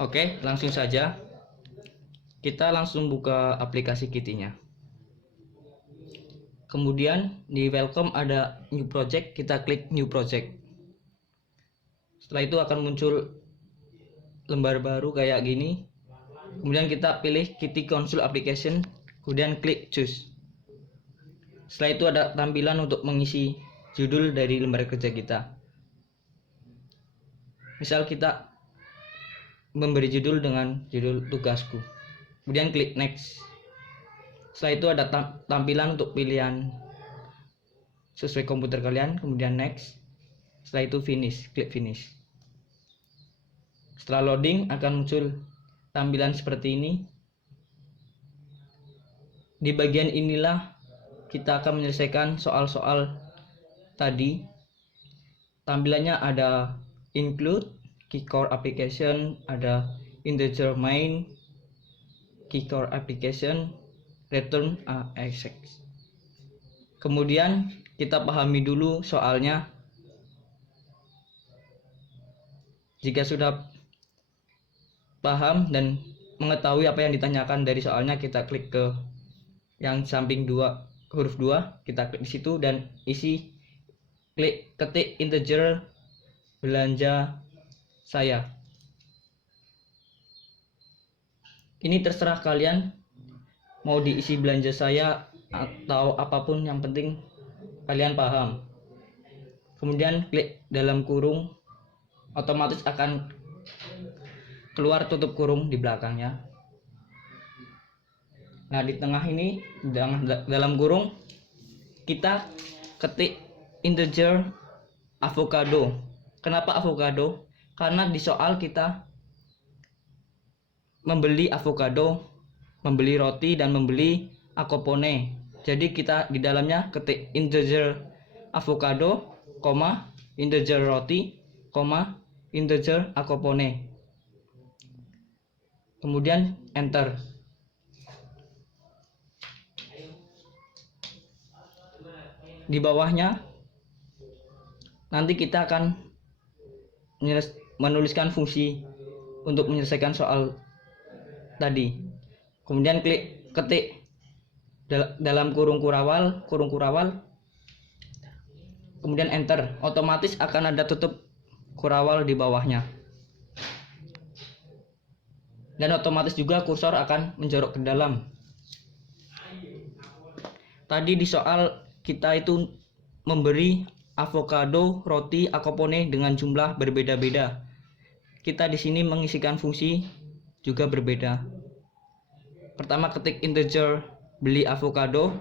Oke, langsung saja kita langsung buka aplikasi Kitty-nya. Kemudian di welcome ada new project, kita klik new project. Setelah itu akan muncul lembar baru kayak gini. Kemudian kita pilih Kitty Console Application, kemudian klik choose. Setelah itu ada tampilan untuk mengisi judul dari lembar kerja kita. Misal kita memberi judul dengan judul tugasku. Kemudian klik next. Setelah itu ada tampilan untuk pilihan sesuai komputer kalian, kemudian next. Setelah itu finish, klik finish. Setelah loading akan muncul tampilan seperti ini. Di bagian inilah kita akan menyelesaikan soal-soal tadi. Tampilannya ada include, key core application, ada integer main, key core application, return ASX. Kemudian kita pahami dulu soalnya. Jika sudah paham dan mengetahui apa yang ditanyakan dari soalnya, kita klik ke yang samping huruf 2, kita klik di situ dan isi, klik ketik integer belanja saya. Ini terserah kalian mau diisi belanja saya atau apapun, yang penting kalian paham. Kemudian klik dalam kurung, otomatis akan keluar tutup kurung di belakangnya. Nah, di tengah ini dalam kurung kita ketik integer avocado. Kenapa avocado? Karena di soal kita membeli avocado, membeli roti, dan membeli accompagné. Jadi kita di dalamnya ketik integer avocado, integer roti, integer accompagné. Kemudian enter. Di bawahnya nanti kita akan menuliskan fungsi untuk menyelesaikan soal tadi. Kemudian ketik dalam kurung kurawal, kemudian enter. Otomatis akan ada tutup kurawal di bawahnya, dan otomatis juga kursor akan menjorok ke dalam. Tadi di soal kita itu memberi avocado, roti, accompagné dengan jumlah berbeda-beda. Kita di sini mengisikan fungsi juga berbeda. Pertama ketik integer beli avocado.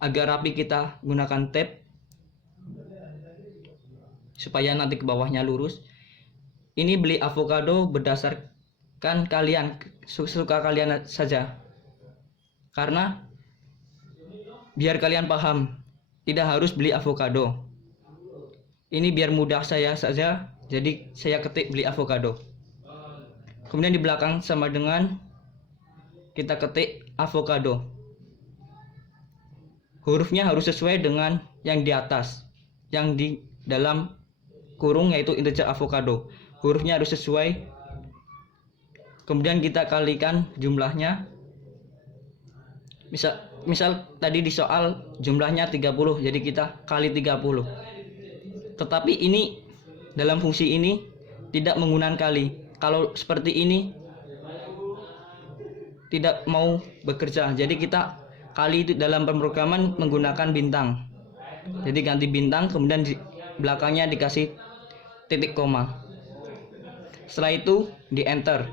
Agar rapi kita gunakan tab supaya nanti ke bawahnya lurus. Ini beli avocado berdasarkan kalian, suka kalian saja. Karena biar kalian paham, tidak harus beli avocado. Ini biar mudah saya saja, jadi saya ketik beli avocado. Kemudian di belakang sama dengan kita ketik avocado. Hurufnya harus sesuai dengan yang di atas, yang di dalam kurung, yaitu integer avocado. Hurufnya harus sesuai. Kemudian kita kalikan jumlahnya. Misal tadi di soal jumlahnya 30, jadi kita kali 30. Tetapi ini dalam fungsi ini tidak menggunakan kali. Kalau seperti ini tidak mau bekerja, jadi kita kali itu dalam pemrograman menggunakan bintang. Jadi ganti bintang, kemudian di belakangnya dikasih titik koma. Setelah itu di enter.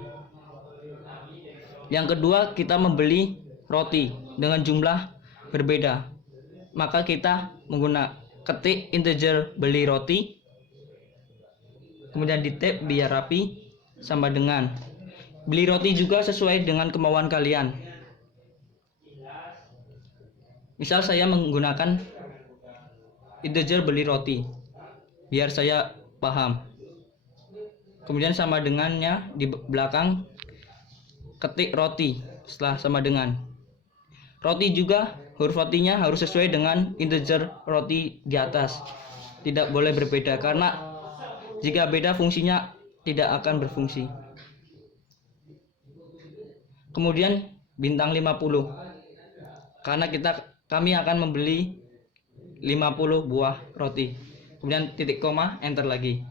Yang kedua, kita membeli roti dengan jumlah berbeda. Maka kita ketik integer beli roti, kemudian di tab biar rapi sama dengan beli roti juga sesuai dengan kemauan kalian. Misal saya menggunakan integer beli roti biar saya paham. Kemudian sama dengannya di belakang ketik roti setelah sama dengan. Roti juga huruf rotinya harus sesuai dengan integer roti di atas. tidak boleh berbeda, karena jika beda fungsinya tidak akan berfungsi. Kemudian bintang 50, karena kami akan membeli 50 buah roti. Kemudian titik koma, enter lagi.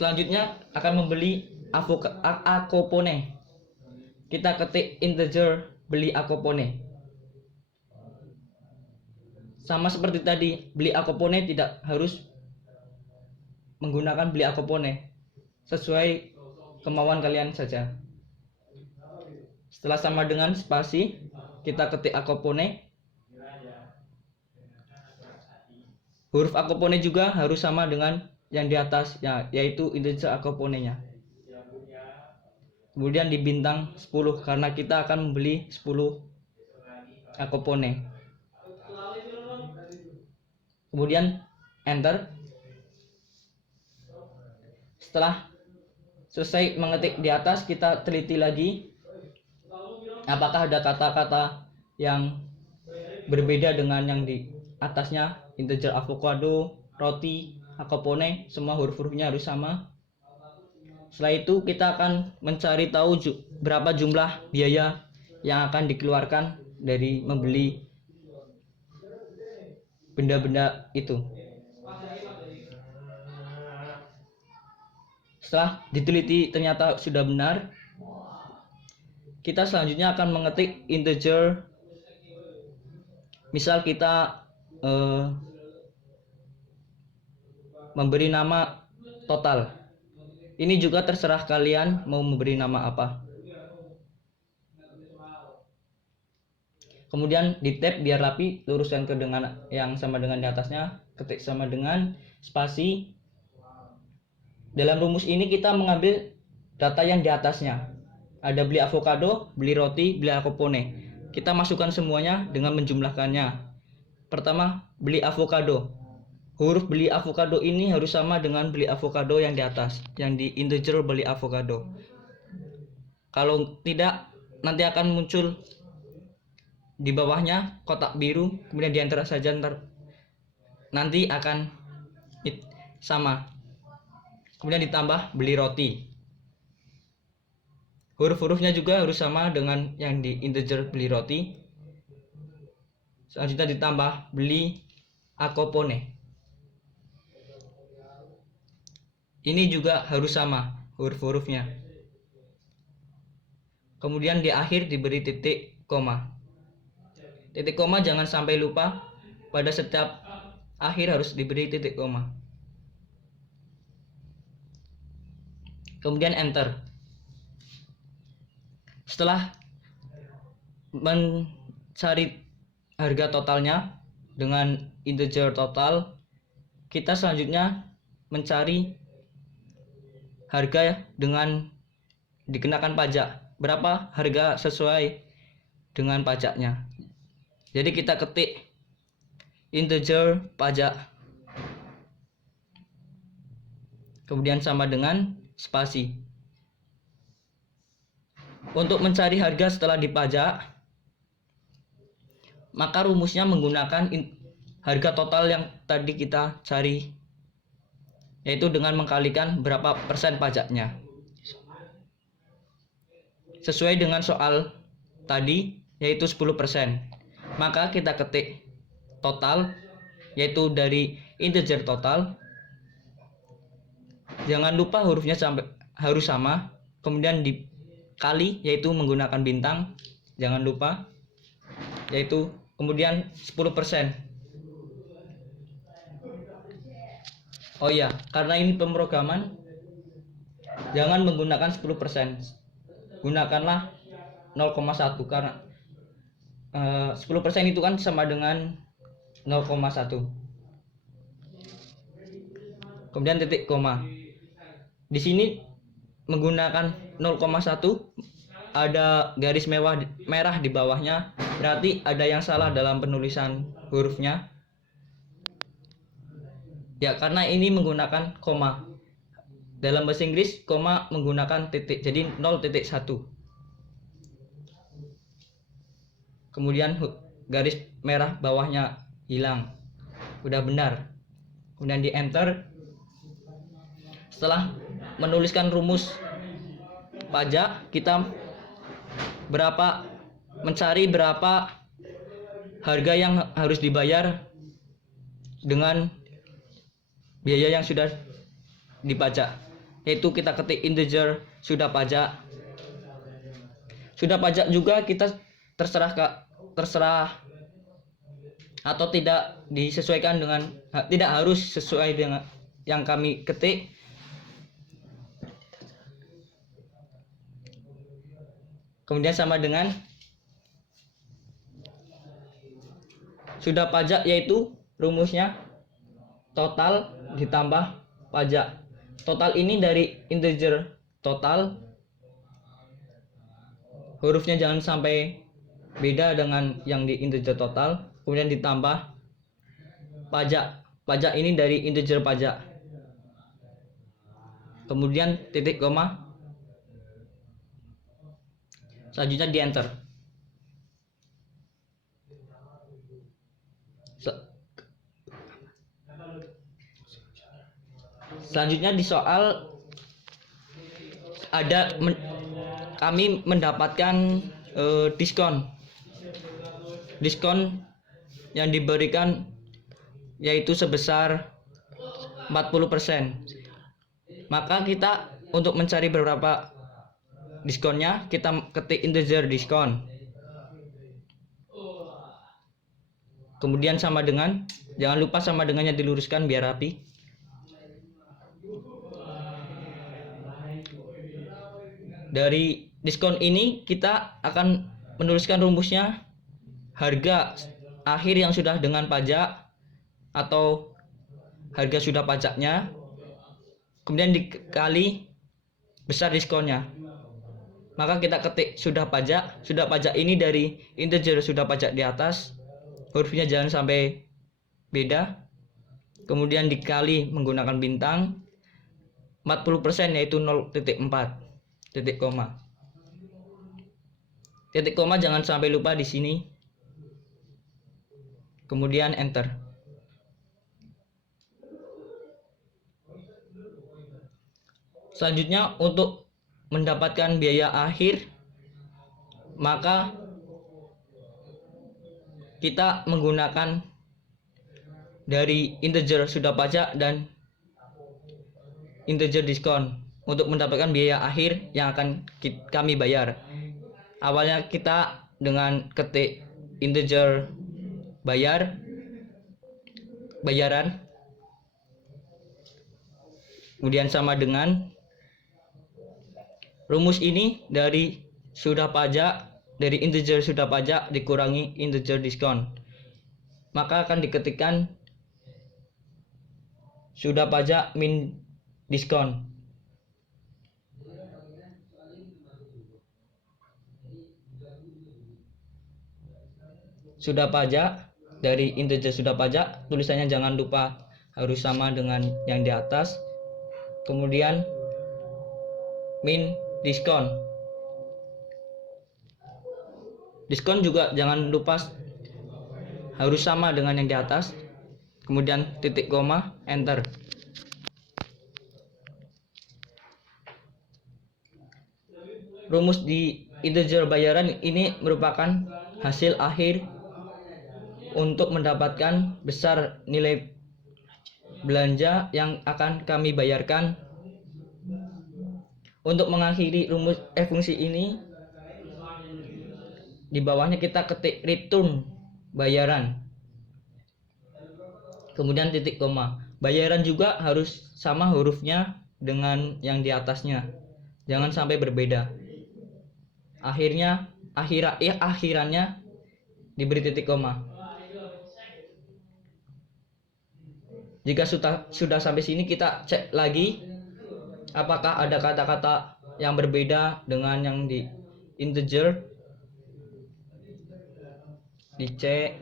Selanjutnya akan membeli akopone. Kita ketik integer beli akopone. Sama seperti tadi, beli akopone tidak harus menggunakan beli akopone, sesuai kemauan kalian saja. Setelah sama dengan spasi, kita ketik akopone. Huruf akopone juga harus sama dengan yang di atas, yaitu integer akoponenya. Kemudian di bintang 10, karena kita akan membeli 10 akopone. Kemudian enter. Setelah selesai mengetik di atas, kita teliti lagi apakah ada kata-kata yang berbeda dengan yang di atasnya. Integer avocado, roti, akopone, semua huruf-hurufnya harus sama. Setelah itu kita akan mencari tahu berapa jumlah biaya yang akan dikeluarkan dari membeli benda-benda itu. Setelah diteliti ternyata sudah benar, kita selanjutnya akan mengetik integer. Misal kita memberi nama total. Ini juga terserah kalian mau memberi nama apa. Kemudian di tab biar rapi, luruskan ke dengan yang sama dengan di atasnya, ketik sama dengan spasi. Dalam rumus ini kita mengambil data yang di atasnya. Ada beli avocado, beli roti, beli akopone. Kita masukkan semuanya dengan menjumlahkannya. Pertama, beli avocado. Huruf beli avocado ini harus sama dengan beli avocado yang di atas, yang di integer beli avocado. Kalau tidak, nanti akan muncul di bawahnya kotak biru, kemudian di enter saja, nanti akan sama. Kemudian ditambah beli roti. Huruf-hurufnya juga harus sama dengan yang di integer beli roti. Selanjutnya ditambah beli akopone. Ini juga harus sama huruf-hurufnya. Kemudian di akhir diberi titik koma. Titik koma jangan sampai lupa, pada setiap akhir harus diberi titik koma. Kemudian enter. Setelah mencari harga totalnya dengan integer total, kita selanjutnya mencari harga dengan dikenakan pajak. Berapa harga sesuai dengan pajaknya. Jadi kita ketik integer pajak, kemudian sama dengan spasi. Untuk mencari harga setelah dipajak, maka rumusnya menggunakan harga total yang tadi kita cari, yaitu dengan mengkalikan berapa persen pajaknya. Sesuai dengan soal tadi, yaitu 10%. Maka kita ketik total, yaitu dari integer total. Jangan lupa hurufnya harus sama. Kemudian dikali, yaitu menggunakan bintang. Jangan lupa, yaitu kemudian 10%. Oh iya, karena ini pemrograman, jangan menggunakan 10%. Gunakanlah 0,1, karena 10% itu kan sama dengan 0,1. Kemudian titik koma. Di sini menggunakan 0,1, ada garis merah di bawahnya, berarti ada yang salah dalam penulisan hurufnya. Ya, karena ini menggunakan koma. Dalam bahasa Inggris, koma menggunakan titik, jadi 0,1. Kemudian garis merah bawahnya hilang, udah benar. Kemudian di enter. Setelah menuliskan rumus pajak, kita mencari berapa harga yang harus dibayar dengan biaya yang sudah dipajak, yaitu kita ketik integer sudah pajak. Sudah pajak juga kita terserah atau tidak disesuaikan dengan, tidak harus sesuai dengan yang kami ketik. Kemudian sama dengan sudah pajak, yaitu rumusnya total ditambah pajak. Total ini dari integer total, hurufnya jangan sampai beda dengan yang di integer total. Kemudian ditambah pajak. Pajak ini dari integer pajak. Kemudian titik koma. Selanjutnya di enter. Selanjutnya di soal ada kami mendapatkan diskon yang diberikan yaitu sebesar 40%. Maka kita untuk mencari berapa diskonnya, kita ketik integer diskon. Kemudian sama dengan, jangan lupa sama dengannya diluruskan biar rapi. Dari diskon ini kita akan menuliskan rumusnya harga akhir yang sudah dengan pajak atau harga sudah pajaknya, kemudian dikali besar diskonnya. Maka kita ketik sudah pajak. Sudah pajak ini dari integer sudah pajak di atas, hurufnya jangan sampai beda. Kemudian dikali menggunakan bintang 40%, yaitu 0,4 titik koma. Titik koma jangan sampai lupa di sini. Kemudian enter. Selanjutnya untuk mendapatkan biaya akhir, maka kita menggunakan dari integer sudah pajak dan integer diskon untuk mendapatkan biaya akhir yang akan kami bayar. Awalnya kita dengan ketik integer bayaran, kemudian sama dengan rumus ini dari sudah pajak, dari integer sudah pajak dikurangi integer diskon, maka akan diketikkan sudah pajak min diskon. Sudah pajak dari integer sudah pajak, tulisannya jangan lupa harus sama dengan yang di atas. Kemudian min diskon. Diskon juga jangan lupa harus sama dengan yang di atas. Kemudian titik koma, enter. Rumus di integer bayaran ini merupakan hasil akhir untuk mendapatkan besar nilai belanja yang akan kami bayarkan. Untuk mengakhiri rumus fungsi ini, di bawahnya kita ketik return bayaran, kemudian titik koma. Bayaran juga harus sama hurufnya dengan yang di atasnya, jangan sampai berbeda. Akhirannya diberi titik koma. Jika sudah sampai sini, kita cek lagi apakah ada kata-kata yang berbeda dengan yang di integer. Dicek,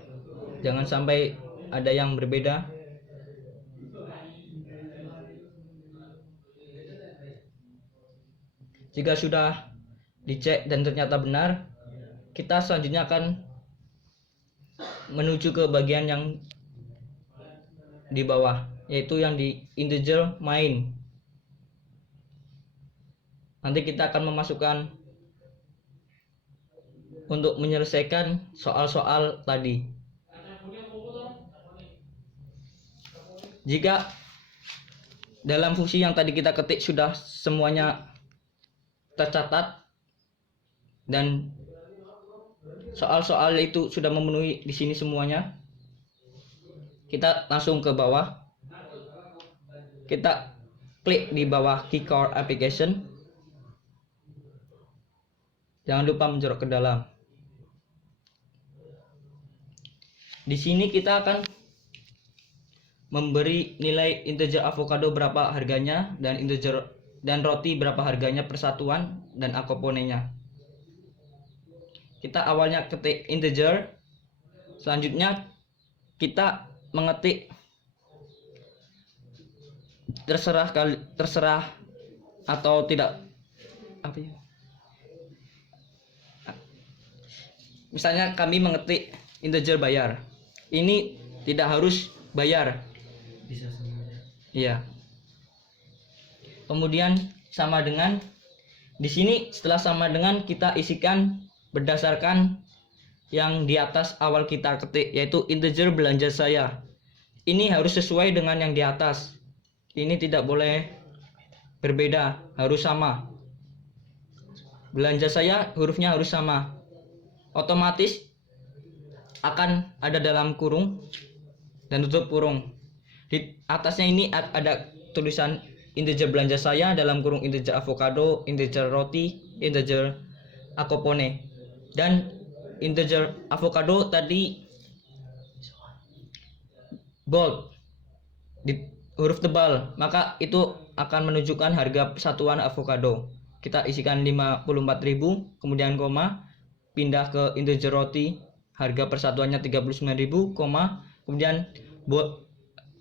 jangan sampai ada yang berbeda. Jika sudah dicek dan ternyata benar, kita selanjutnya akan menuju ke bagian yang di bawah, yaitu yang di integer main. Nanti kita akan memasukkan untuk menyelesaikan soal-soal tadi. Jika dalam fungsi yang tadi kita ketik sudah semuanya tercatat dan soal-soal itu sudah memenuhi di sini semuanya, kita langsung ke bawah. Kita klik di bawah keycore application. Jangan lupa menjorok ke dalam. Di sini kita akan memberi nilai integer avocado berapa harganya dan integer dan roti berapa harganya persatuan dan akoponenya. Kita awalnya ketik integer, selanjutnya kita mengetik terserah atau tidak apa ya? Misalnya kami mengetik integer bayar. Ini tidak harus bayar. Bisa semuanya. Iya. Kemudian sama dengan di sini, setelah sama dengan kita isikan berdasarkan yang di atas awal kita ketik, yaitu integer belanja saya. Ini harus sesuai dengan yang di atas. Ini tidak boleh berbeda, harus sama. Belanja saya hurufnya harus sama. Otomatis akan ada dalam kurung dan tutup kurung. Di atasnya ini ada tulisan integer belanja saya dalam kurung integer avocado, integer roti, integer akopone. Dan integer avocado tadi bold di huruf tebal, maka itu akan menunjukkan harga satuan avocado. Kita isikan 54.000, kemudian koma, pindah ke integer roti, harga persatuannya 39.000, koma, kemudian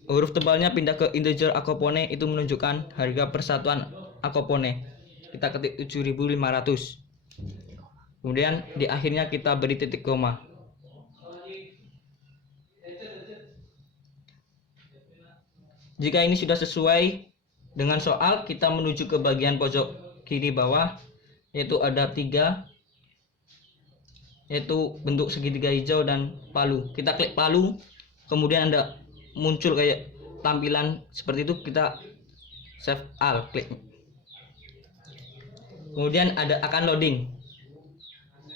huruf tebalnya pindah ke integer akopone, itu menunjukkan harga persatuan akopone. Kita ketik 7.500. Kemudian di akhirnya kita beri titik koma. Jika ini sudah sesuai dengan soal, kita menuju ke bagian pojok kiri bawah, yaitu ada 3, yaitu bentuk segitiga hijau dan palu. Kita klik palu, kemudian ada muncul kayak tampilan seperti itu, kita save all, klik. Kemudian akan loading.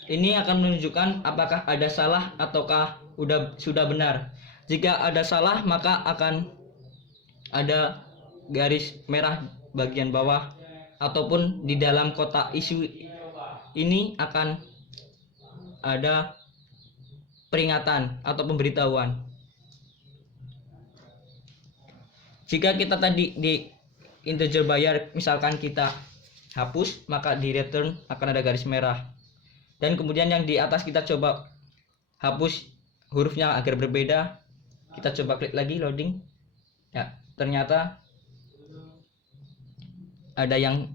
Ini akan menunjukkan apakah ada salah ataukah sudah benar. Jika ada salah, maka akan ada garis merah bagian bawah, ataupun di dalam kotak isu ini akan ada peringatan atau pemberitahuan. Jika kita tadi di integer bayar misalkan kita hapus, maka di return akan ada garis merah. Dan kemudian yang di atas kita coba hapus hurufnya agar berbeda. Kita coba klik lagi loading. Ya, ternyata ada yang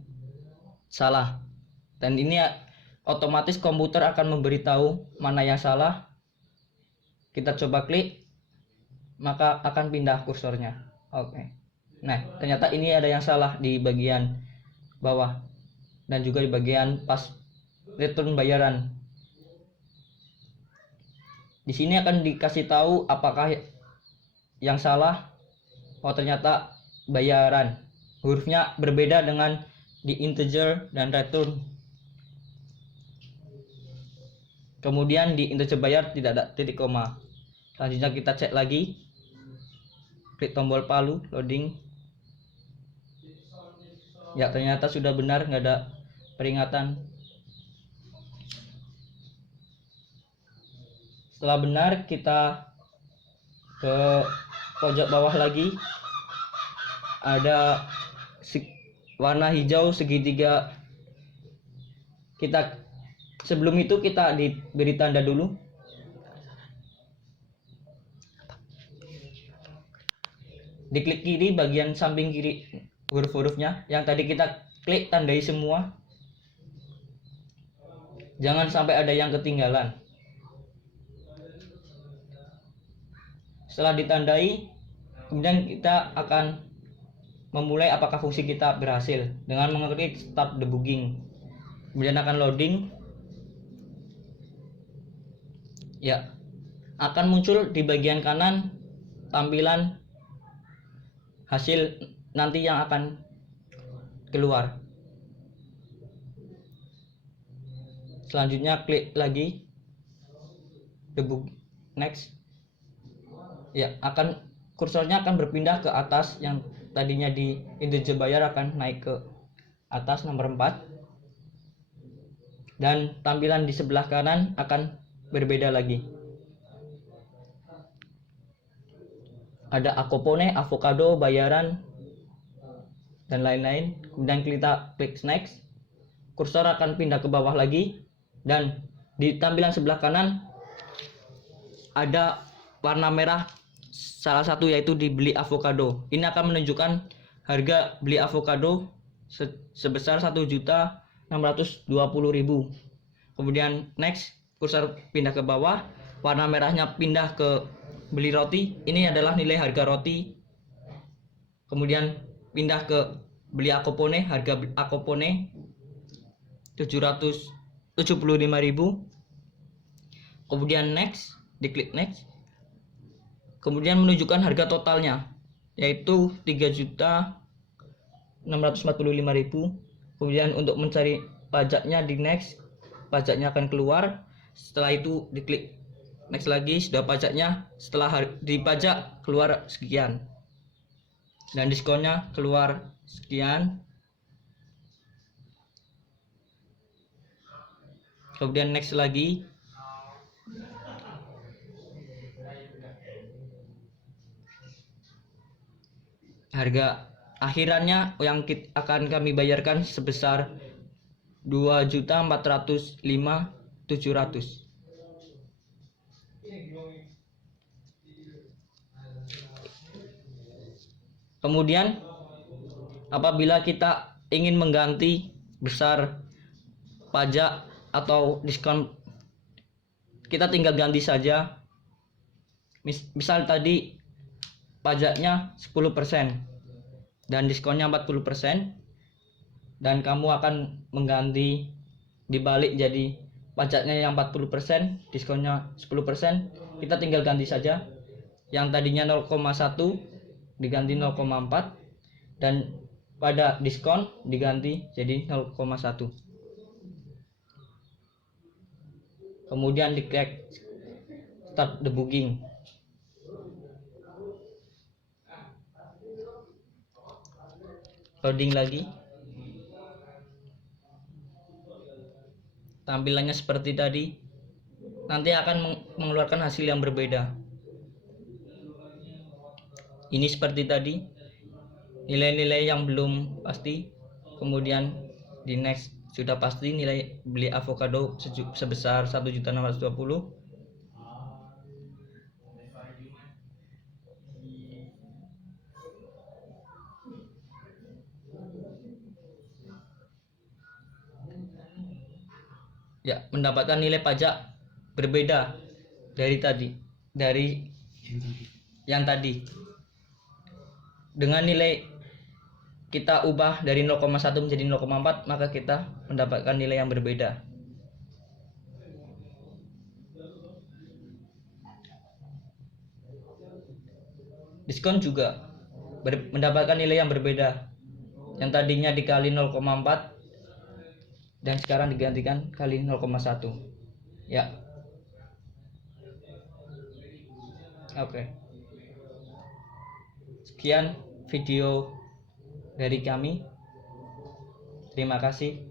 salah. Dan ini otomatis komputer akan memberitahu mana yang salah. Kita coba klik, maka akan pindah kursornya. Oke. Nah, ternyata ini ada yang salah di bagian bawah dan juga di bagian pas return bayaran. Di sini akan dikasih tahu apakah yang salah. Oh, ternyata bayaran. Hurufnya berbeda dengan di integer dan return. Kemudian di integer bayar tidak ada titik koma. Selanjutnya kita cek lagi. Klik tombol palu, loading. Ya, ternyata sudah benar, nggak ada peringatan. Setelah benar, kita ke pojok bawah lagi. Ada warna hijau segitiga. Sebelum itu kita diberi tanda dulu. Diklik kiri bagian samping kiri huruf-hurufnya yang tadi kita klik, tandai semua. Jangan sampai ada yang ketinggalan. Setelah ditandai, kemudian kita akan memulai apakah fungsi kita berhasil dengan mengklik start debugging. Kemudian akan loading. Ya, akan muncul di bagian kanan tampilan hasil nanti yang akan keluar. Selanjutnya klik lagi debug next. Ya, kursornya akan berpindah ke atas, yang tadinya di integer bayar akan naik ke atas nomor 4, dan tampilan di sebelah kanan akan berbeda lagi. Ada akopone, avocado, bayaran, dan lain-lain. Kemudian kita klik next, kursor akan pindah ke bawah lagi, dan di tampilan sebelah kanan ada warna merah salah satu, yaitu di beli avocado. Ini akan menunjukkan harga beli avocado sebesar 1.620.000. Kemudian next, kursor pindah ke bawah, warna merahnya pindah ke beli roti. Ini adalah nilai harga roti. Kemudian pindah ke beli akopone, harga akopone 775.000. Kemudian next, diklik next. Kemudian menunjukkan harga totalnya, yaitu 3.645.000. Kemudian untuk mencari pajaknya di next, pajaknya akan keluar. Setelah itu diklik next lagi, sudah pajaknya. Setelah dipajak keluar sekian, dan diskonnya keluar sekian. Kemudian next lagi. Harga akhirannya yang akan kami bayarkan sebesar 2.405.700. Kemudian apabila kita ingin mengganti besar pajak atau diskon, kita tinggal ganti saja. Misal tadi pajaknya 10% dan diskonnya 40%, dan kamu akan mengganti dibalik jadi pajaknya yang 40%, diskonnya 10%. Kita tinggal ganti saja. Yang tadinya 0,1 diganti 0,4, dan pada diskon diganti jadi 0,1. Kemudian diklik start debugging. Loading lagi. Tampilannya seperti tadi. Nanti akan mengeluarkan hasil yang berbeda. Ini seperti tadi, nilai-nilai yang belum pasti. Kemudian di next sudah pasti nilai beli avocado sebesar 1.620.000. Ya, mendapatkan nilai pajak berbeda dari yang tadi. Dengan nilai kita ubah dari 0,1 menjadi 0,4, maka kita mendapatkan nilai yang berbeda. Diskon juga mendapatkan nilai yang berbeda. Yang tadinya dikali 0,4 dan sekarang digantikan kali 0,1. Ya. Oke. Sekian video dari kami. Terima kasih.